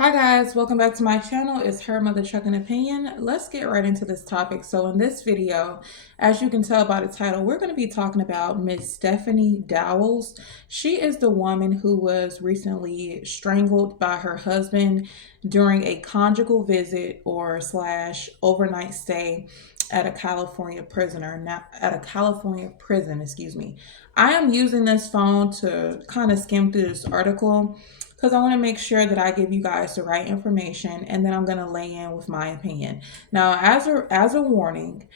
Hi guys, welcome back to my channel. It's Her Mother Truck and Opinion. Let's get right into this topic. So in this video, as you can tell by the title, we're going to be talking about Miss Stephanie Dowells. She is the woman who was recently strangled by her husband during a conjugal visit or slash overnight stay at a California prison, excuse me. I am using this phone to kind of skim through this article because I want to make sure that I give you guys the right information, and then I'm going to lay in with my opinion. Now, as a warning,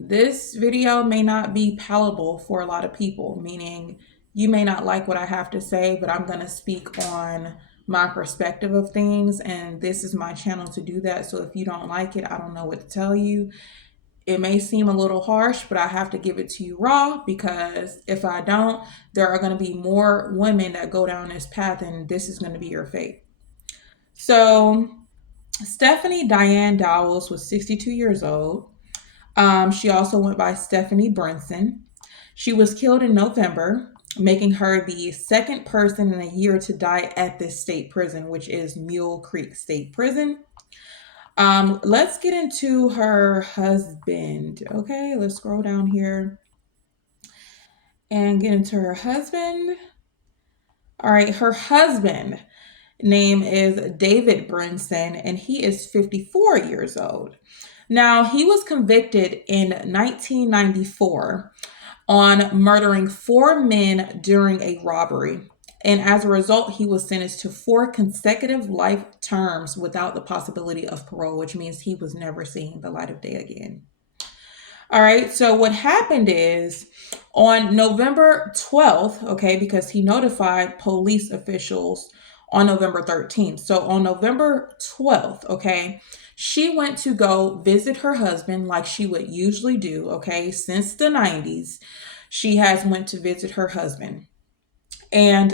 this video may not be palatable for a lot of people, meaning you may not like what I have to say, but I'm going to speak on my perspective of things, and this is my channel to do that. So if you don't like it, I don't know what to tell you. It may seem a little harsh, but I have to give it to you raw, because if I don't, there are going to be more women that go down this path, and this is going to be your fate. So, Stephanie Diane Dowells was 62 years old. She also went by Stephanie Brinson. She was killed in November, making her the second person in a year to die at this state prison, which is Mule Creek State Prison. Let's get into her husband. Okay, let's scroll down here and get into her husband. All right, her husband name is David Brinson, and he is 54 years old. Now, he was convicted in 1994 on murdering 4 men during a robbery. And as a result, he was sentenced to 4 consecutive life terms without the possibility of parole, which means he was never seeing the light of day again. All right, so what happened is on November 12th, okay, because he notified police officials on November 13th. So on November 12th, okay, she went to go visit her husband like she would usually do, okay, since the 90s. She has went to visit her husband. And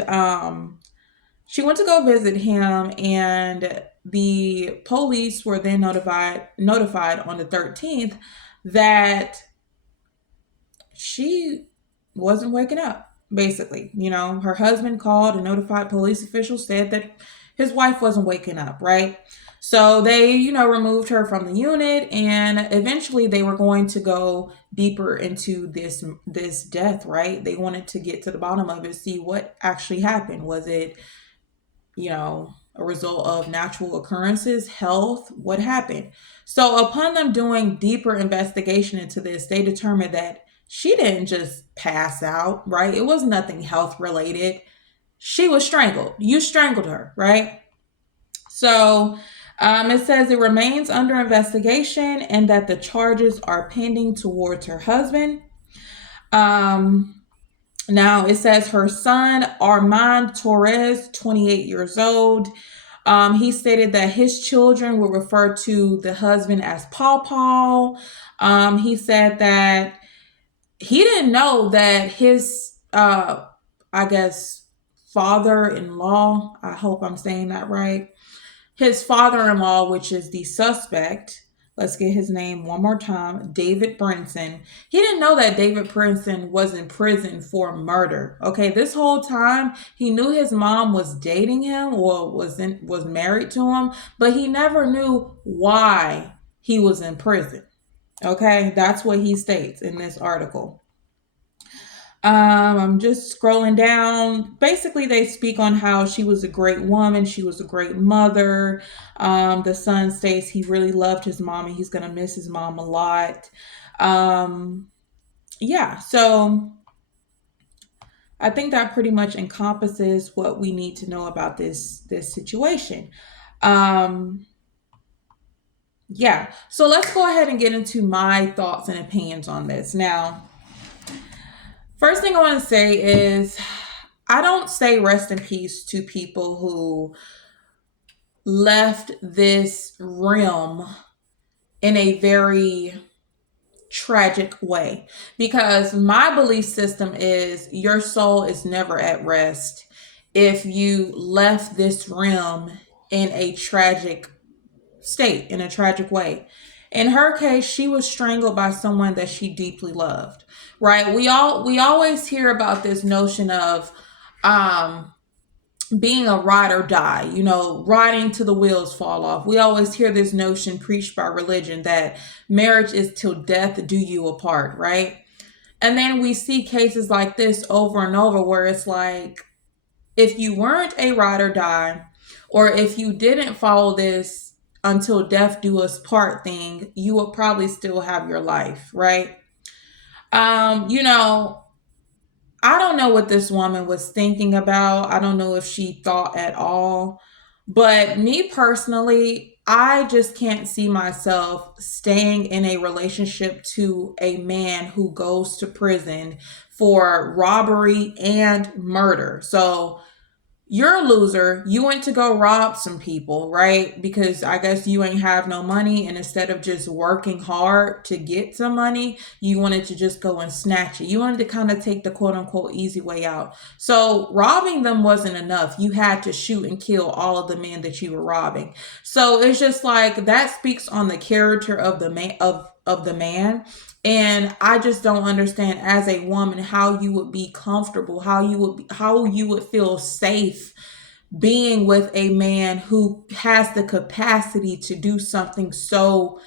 she went to go visit him, and the police were then notified on the 13th that she wasn't waking up. Basically, her husband called and notified police officials, said that his wife wasn't waking up, right? So they, removed her from the unit, and eventually they were going to go deeper into this death, right? They wanted to get to the bottom of it, see what actually happened. Was it, a result of natural occurrences, health? What happened? So upon them doing deeper investigation into this, they determined that she didn't just pass out, right? It was nothing health related. She was strangled. You strangled her, right? So it says it remains under investigation and that the charges are pending towards her husband. Now it says her son, Armand Torres, 28 years old. He stated that his children will refer to the husband as Paw Paw. He said that he didn't know that his, I guess, father-in-law, I hope I'm saying that right, his father-in-law, which is the suspect, let's get his name one more time, David Brinson. He didn't know that David Brinson was in prison for murder. Okay, this whole time he knew his mom was dating him or was married to him, but he never knew why he was in prison. Okay, that's what he states in this article. I'm just scrolling down. Basically, they speak on how she was a great woman. She was a great mother. The son states he really loved his mom and he's going to miss his mom a lot. Yeah, so I think that pretty much encompasses what we need to know about this situation. Yeah, so let's go ahead and get into my thoughts and opinions on this. Now, first thing I want to say is I don't say rest in peace to people who left this realm in a very tragic way, because my belief system is your soul is never at rest if you left this realm in a tragic state, in a tragic way. In her case, she was strangled by someone that she deeply loved, right? We always hear about this notion of being a ride or die, riding till the wheels fall off. We always hear this notion preached by religion that marriage is till death do you apart, right? And then we see cases like this over and over where it's like, if you weren't a ride or die, or if you didn't follow this until death do us part thing, you would probably still have your life, right? Um, you know, I don't know what this woman was thinking about. I don't know if she thought at all. But me personally, I just can't see myself staying in a relationship to a man who goes to prison for robbery and murder. So you're a loser. You went to go rob some people, right? Because I guess you ain't have no money. And instead of just working hard to get some money, you wanted to just go and snatch it. You wanted to kind of take the quote unquote easy way out. So robbing them wasn't enough. You had to shoot and kill all of the men that you were robbing. So it's just like that speaks on the character of the man of the man. And I just don't understand as a woman how you would be comfortable, how you would feel safe being with a man who has the capacity to do something so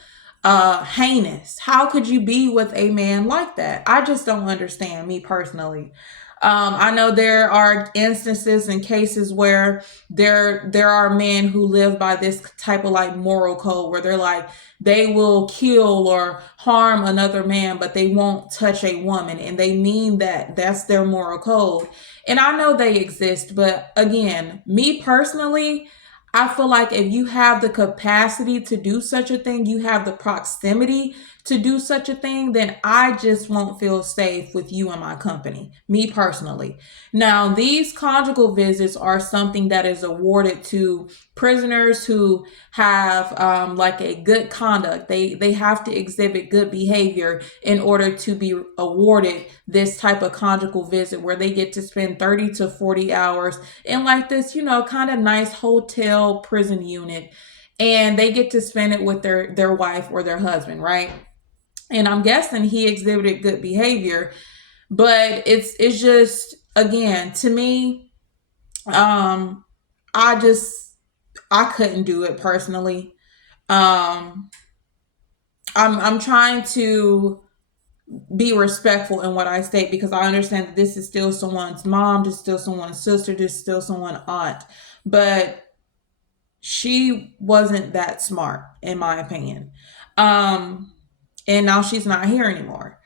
heinous. How could you be with a man like that? I just don't understand, me personally. I know there are instances and cases where there are men who live by this type of like moral code where they're like they will kill or harm another man, but they won't touch a woman, and they mean that that's their moral code. And I know they exist, but again, me personally, I feel like if you have the capacity to do such a thing, you have the proximity to do such a thing, then I just won't feel safe with you in my company, me personally. Now, these conjugal visits are something that is awarded to prisoners who have like a good conduct. They have to exhibit good behavior in order to be awarded this type of conjugal visit where they get to spend 30 to 40 hours in like this, kind of nice hotel prison unit. And they get to spend it with their wife or their husband, right? And I'm guessing he exhibited good behavior, but it's just, again, to me, um I just I couldn't do it personally. um I'm trying to be respectful in what I state because I understand that this is still someone's mom, this is still someone's sister, this is still someone's aunt, but she wasn't that smart in my opinion. um and now she's not here anymore.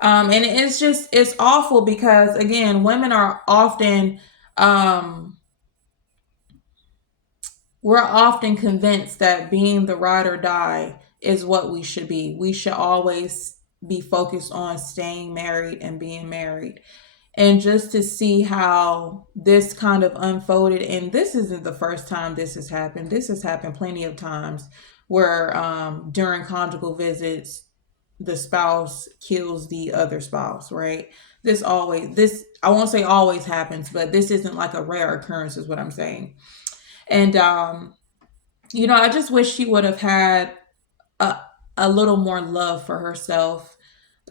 And it's awful because again, women are often, um, we're often convinced that being the ride or die is what we should be. We should always be focused on staying married and being married. And just to see how this kind of unfolded, and this isn't the first time this has happened. This has happened plenty of times where during conjugal visits the spouse kills the other spouse, right? This I won't say always happens, but this isn't like a rare occurrence is what I'm saying. And I just wish she would have had a a little more love for herself,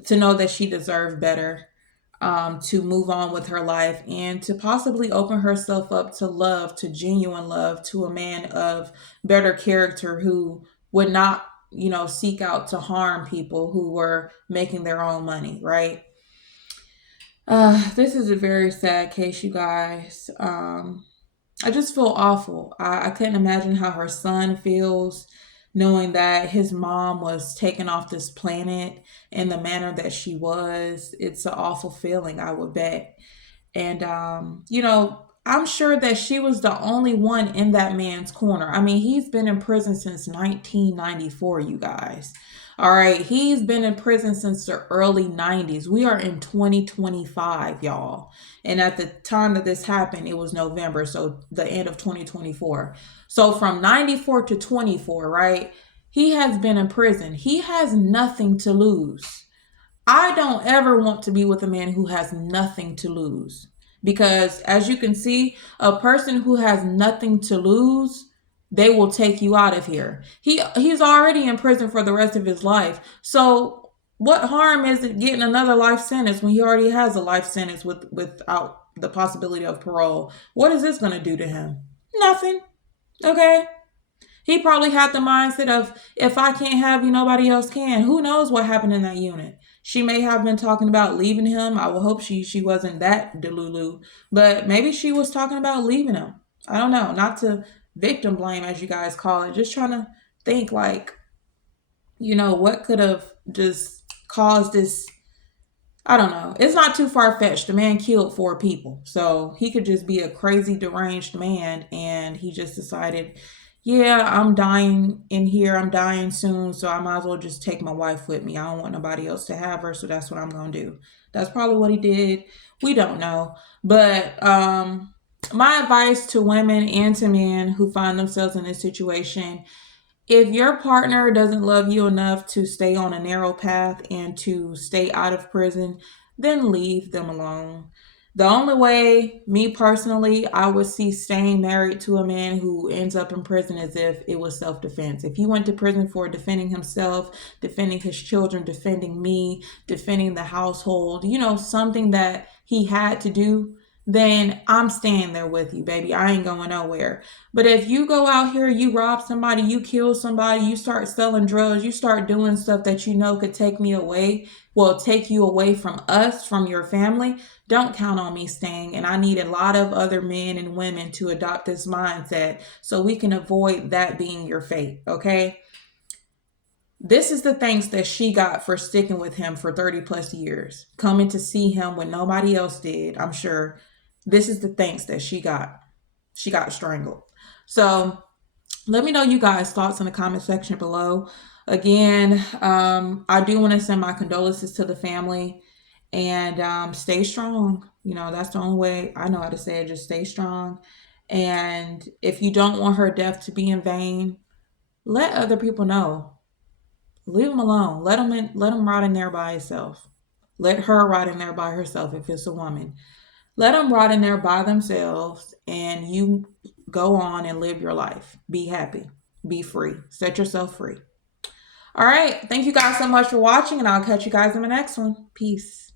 to know that she deserved better, to move on with her life and to possibly open herself up to love, to genuine love, to a man of better character who would not, seek out to harm people who were making their own money, right? This is a very sad case, you guys. I just feel awful. I couldn't imagine how her son feels knowing that his mom was taken off this planet in the manner that she was. It's an awful feeling, I would bet. And, I'm sure that she was the only one in that man's corner. I mean, he's been in prison since 1994, you guys. All right. He's been in prison since the early 90s. We are in 2025, y'all. And at the time that this happened, it was November. So the end of 2024. So from 94 to 24, right? He has been in prison. He has nothing to lose. I don't ever want to be with a man who has nothing to lose. Because as you can see, a person who has nothing to lose, they will take you out of here. He's already in prison for the rest of his life. So what harm is it getting another life sentence when he already has a life sentence without the possibility of parole. What is this going to do to him? Nothing. Okay. He probably had the mindset of, if I can't have you, nobody else can. Who knows what happened in that unit? She may have been talking about leaving him. I will hope she wasn't that delulu, but maybe she was talking about leaving him. I don't know. Not to victim blame, as you guys call it. Just trying to think, like, what could have just caused this. I don't know. It's not too far fetched. The man killed 4 people. So he could just be a crazy, deranged man. And he just decided, yeah, I'm dying in here. I'm dying soon. So I might as well just take my wife with me. I don't want nobody else to have her. So that's what I'm going to do. That's probably what he did. We don't know. But my advice to women and to men who find themselves in this situation: if your partner doesn't love you enough to stay on a narrow path and to stay out of prison, then leave them alone. The only way, me personally, I would see staying married to a man who ends up in prison is if it was self-defense. If he went to prison for defending himself, defending his children, defending me, defending the household, something that he had to do, then I'm staying there with you, baby. I ain't going nowhere. But if you go out here, you rob somebody, you kill somebody, you start selling drugs, you start doing stuff that could take me away, take you away from us, from your family, don't count on me staying. And I need a lot of other men and women to adopt this mindset so we can avoid that being your fate, okay? This is the thanks that she got for sticking with him for 30 plus years, coming to see him when nobody else did, I'm sure. This is the thanks that she got. She got strangled. So let me know you guys' thoughts in the comment section below. Again, I do want to send my condolences to the family, and stay strong. That's the only way I know how to say it. Just stay strong. And if you don't want her death to be in vain, let other people know. Leave him alone. Let him rot in there by himself. Let her rot in there by herself if it's a woman. Let them rot in there by themselves, and you go on and live your life. Be happy. Be free. Set yourself free. All right. Thank you guys so much for watching, and I'll catch you guys in the next one. Peace.